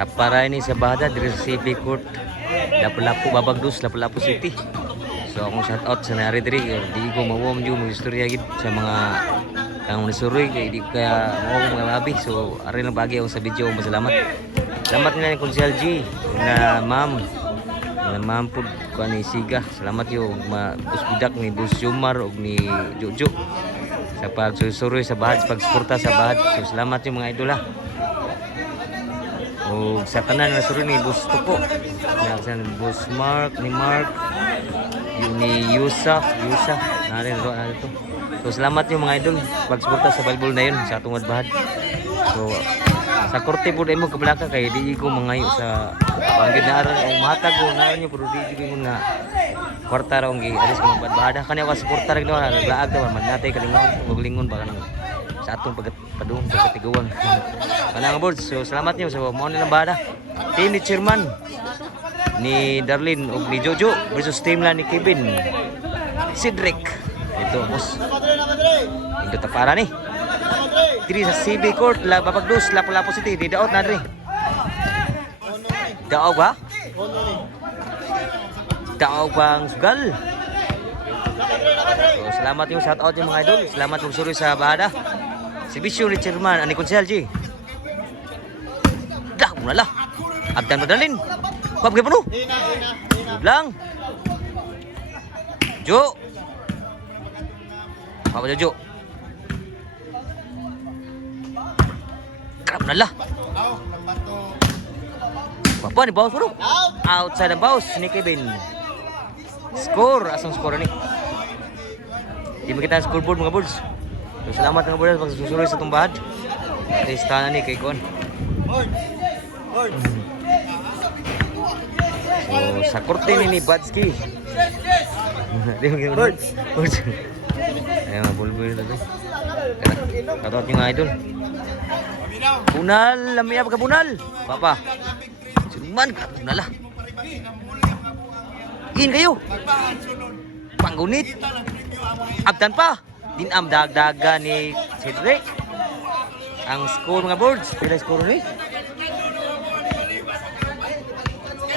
Tapara ini sa Bada diri sa CP Court. Lapu-Lapu Babagdos, Lapu-Lapu City. So akong shout out sa nari diri, di ko mawom yung mga istorya gid sa mga kang nasuroy kay di kaya mo mga labi. So ari lang bagi ako sa video, masalamat. Salamat nila ni Kunsel G na ma'am. Na ma'am pud ko ni Siga. Salamat yo bus bidak ni Bus Jumar ug ni Jojo sa pagsusuroy sa bahad, sa pagsuporta sa bahad. So salamat yung mga idol ha. O sa kanan na suroy ni Bus Tupo. Sa Bus Mark ni Mark ni Yusa narin ro na dito. So salamat yung mga idol pagsuporta sa volleyball na yun sa atong bahad. So sa korte po mo kabalaka kay di ko mangayo sa pangginaran o matag ko na nyo pero di ko nga kwarta ra gi alis ko magbahada kanya ka suporta ra ginawa naglaag daw man natay kalingon baka nang sa atong padung pagkatiguan kana nga board. So salamat niyo sa mo nilang bahada team ni chairman ni Darlene ug ni Jojo versus team la ni Kevin Cedric. Ito boss ito tapara ni diri sa CB Court la Babagdos, Lapu-Lapu City. Di daot na diri. Daog ba? Daog bang sugal? So, salamat yung shout out yung mga idol. Salamat yung suri sa bahada. Si Bisyo ni Chairman, ani Kunsel G. Dah, muna lah. Abdan madalin. Kuha bagi penuh. Lang. Jo. Apa Jojo? Kerap nalah. Apa ni baus bro? Outside the baus ni Kevin. Skor, asang skor ni. Di kita scoreboard mga boards. So, salamat mga boards pag susuroy sa tumbahad. Testa na ni kay Kon. So, sa korte ni Badski. Di mo boards. Ayan mga bulbul ito. Katot yung idol. Bunal, lamia pagka bunal. Papa. Suman ka, bunal lah. In kayo. Panggunit. Abdan pa. Dinam dagdaga ni Cedric. Ang score mga boards. Pila score ni?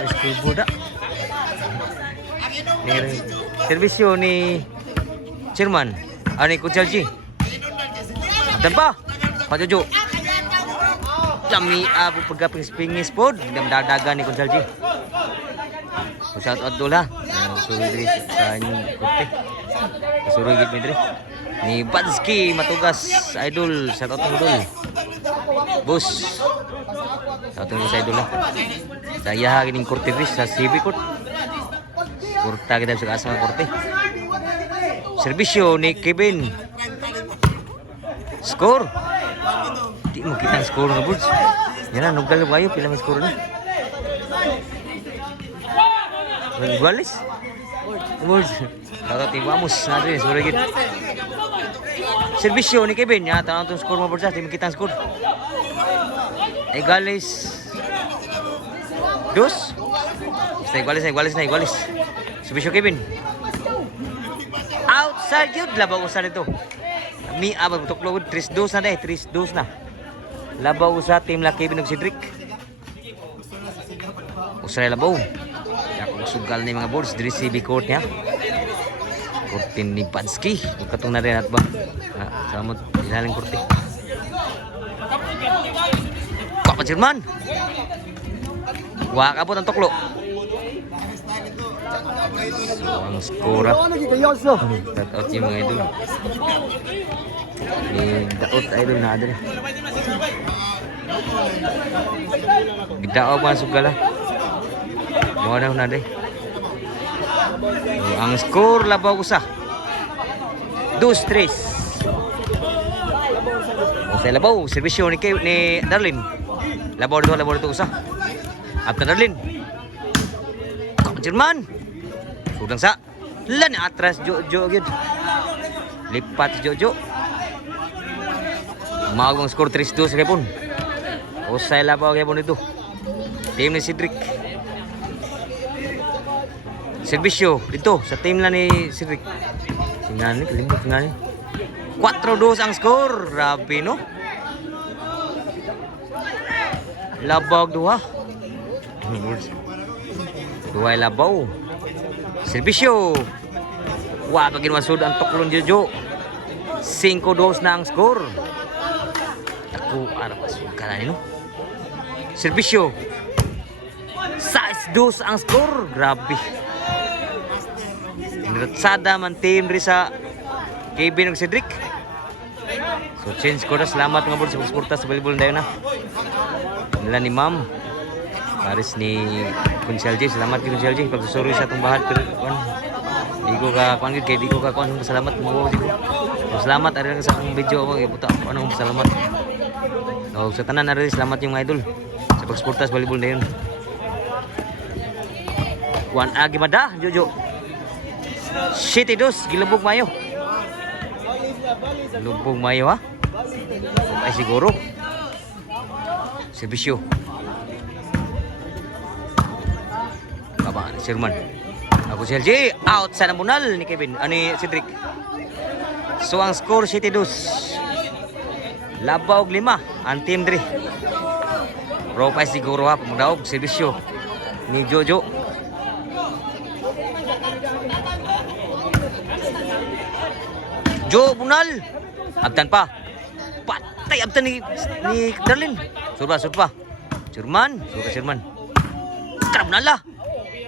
Score board servisyo ni Chairman. Ani Kunsel G. Abdan pa. Pajojo. Kami pagka-pingis pod damdadagan ni Kunsel G. So shout out dola. Suruh diri sa inyong korte. Suruh gid mi diri. Ni Badski matugas idol shout out dol. Bos. Shout out sa idol lah. Saya gining korte diri sa CB Court. Kurta kita sa asa korte. Servisyo ni Kevin. Skor. Di mo kita skor nga boards. Yan na, nugdal bayo pila may skor ni. Iguales. Boards. Kakati vamos na din sura gid. Servisyo ni Kevin ya tanong tong skor mo boards, di mo kita skor. Iguales. Dos. Iguales. Servisyo Kevin. Outside yun, labaw usa nito. Mi abang tuklo 3-2 na deh, 3-2 na. Labaw usa team la Kevin ug Cedric. Usa labaw. Ako sugal ni mga boards diri CB Court niya. Korte ni Badski. Katong na rin at ba? Salamat ilaling korte. Papa Chairman. Wa ka po ng tuklo. So, ang skora daot yung mga idol daot idol na adal bidao pa sugala mo na deh. So, ang score labaw usa 2-3 sa labaw servisyo ni Darlene labaw dito usa after Darlene Jerman sudang sa lan atras Jojo gid lipat Jojo magong score 3-2 kay pun usay labaw kay pun ito team ni Cedric servisyo dito sa team na ni Cedric singani kalimot ngani 4-2 ang score grabe no Labaw duha. Duha labaw. Serbisyo. Wa pa ginwasod ang tuklon Jojo. 5-2 na ang score. Ako ara pasud kana nino. Serbisyo. 6-2 ang score. Grabe. Niratsada man team ri sa Kevin ug Cedric. So change ko na. Salamat nga po sa pagsuporta sa volleyball dayon na. Nila ni Ma'am. Paris ni Kunsel J. Salamat kay Kunsel J pagsusuri sa atong bahat. Di ko ka kuan gid kay di ko ka kuan salamat mo. So, salamat ari sa akong video ako ibuta ko anong salamat. So sa tanan na rin salamat yung mga idol sa pagsuporta sa volleyball dayon. Kuan agi mada Jojo. City dos gilubog mayo. Lubog mayo ha. Ay siguro. Serbisyo. Baba ni Sherman. Ako si LJ. Out sa namunal ni Kevin. Ani Cedric. So ang score City 2. Labaw 5. Ang team 3. Pro pa siguro ha. Pumudaog. Serbisyo. Ni Jojo. Jo bunal. Abtan pa. Patay abtan ni Darlin. Surpa. Sherman. Krab na la.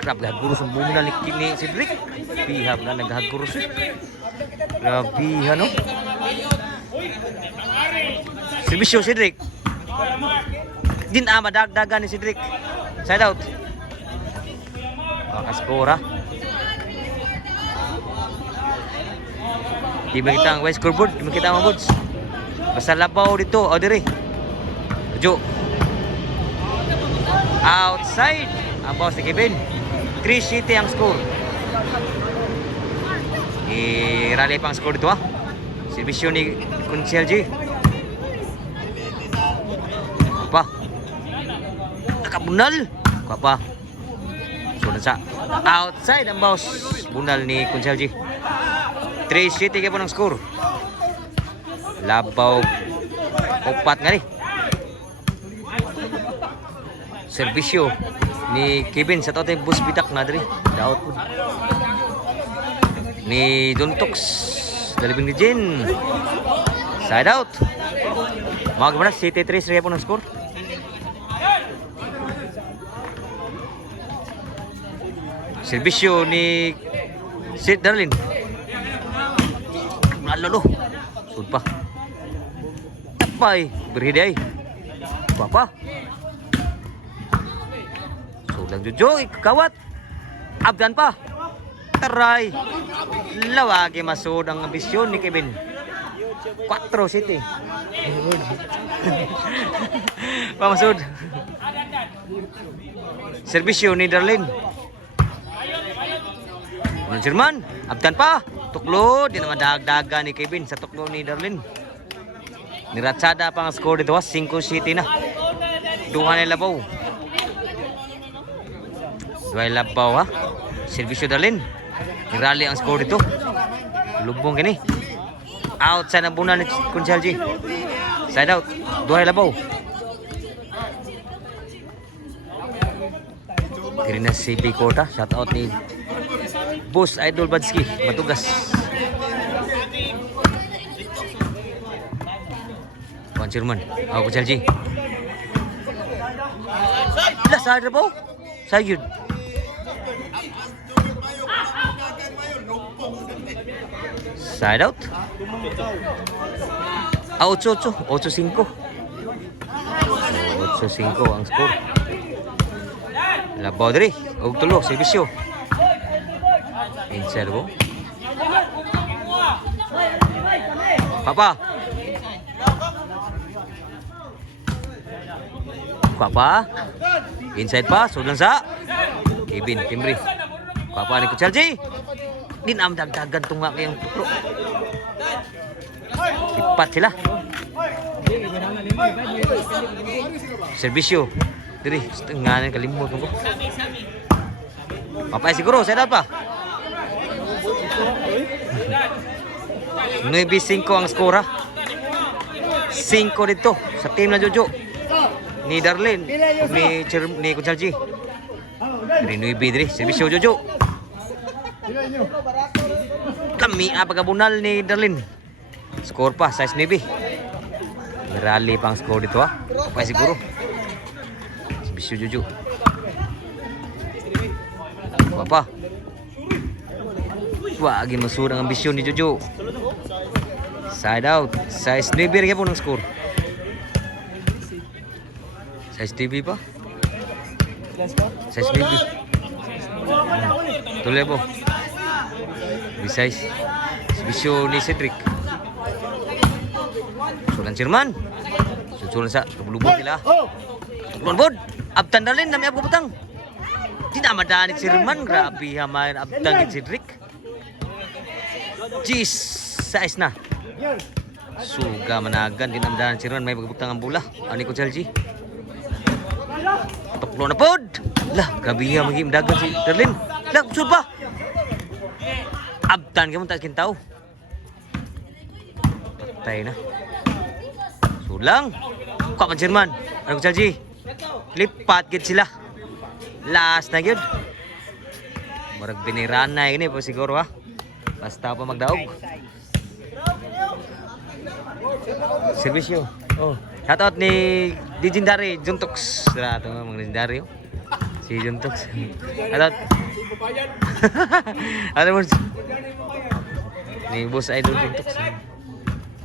Krab gagurus ang bunal ni Cedric. Bihab na naghagurus. Grabe no. Serbisyo Cedric. Din madagdagan ni Cedric. Side out. Makaskora. Di makita ang west scoreboard, di makita ang boards. Basta labaw dito, o dire. Jo. Outside. Ang boss ni Kevin. 3 City ang score. I-rally pa ang score dito ha. Serbisyo ni Kunsel J. Pa. Nakabunal. Pa. So sa outside ang boss. Bunal ni Kunsel J. 3 City kaya po ng score. Labaw. Upat nga rin. Serbisyo ni Kevin sa tote bus bitak na rin. Daot po. Ni Dontox. Dalibing ni Jen. Side out. Mga gimana City 3 kaya po ng score. Serbisyo ni Sid Darlin. Lalo sud pa. Tapay berhiday. Papa. Sulang Jojo ikawat. Abdan pa. Taray. Lawagi masud ang ambisyon ni Kevin. 4 City. Pamasud. Serbisyo ni Darlin. Sherman, abdan pa. Tuklo, di naman dagdaga ni Kevin sa tuklo ni Darlin. Niratsada pa ang score dito ha. 5 City na. 2 na labaw. 2 labaw ha. Serbisyo Darlin. Nirali ang score dito. Lubong kini. Out sa nabunan ni Kunsel J. Side out. 2 labaw. Diri na si Picota. Shout out ni Boss Idol Badski, matugas. Juan Sherman, ako Kunsel J. Lah sa po. Sayud. Side out. 8-5 ang score. Labaw diri, og tulo serbisyo. Inside po. Papa. Inside pa, sulang sa Kevin Timbre. Papa ni Kunsel J. Din am dagdagan tunga kayang tukro. Lipat sila. Serbisyo. Diri, setengah kalimut ko. Papa siguro, saya dapat. 9-5 ang skora. 5 dito sa team na Jojo. ni Darlene, ug ni Kunsalji. Diri 9 diri, serbisyo Jojo. Kami pagkabunal ni Darlene. Score pa, size 9. Rally pang score dito ha. Pwede siguro. Serbisyo Jojo. Apa? Wah, lagi masuk ang ambisyon ni Jojo. Side out. Size 9 rin po ng score. Size TV pa? Size 9. Tuloy po. Size. Ambisyon ni Cedric. Sulan Sirman. Susulan sa lubog nila. Sulan bod. Abtan na rin. Nami ako putang. Tidak madani Sirman. Grabe haman abtan ni Cedric. Jeez, size na. Suga managan din ang dahan Sirman may pagbutang ang bola. Ani ko Chelsea. Tuklo na pod. Lah, grabe nga maging dagan si Darlene. Lah, sud pa. Abtan ka mo ta kintaw. Patay na. Sulang. Ka man Sirman. Ani ko Chelsea. Lipat gid sila. Last na gyud. Murag biniran na ini po siguro ha. Basta pa magdaog. Servisyo. Oh, shoutout ni Legendary Juntox. Rato mga legendary. Si Juntox. Shoutout. Ano mo? Ni Boss Idol Juntox.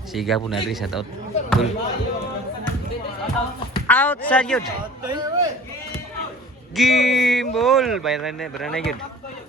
Siga po na rin shoutout. Cool. Outside yun. Gimbal. Bayaran na yun.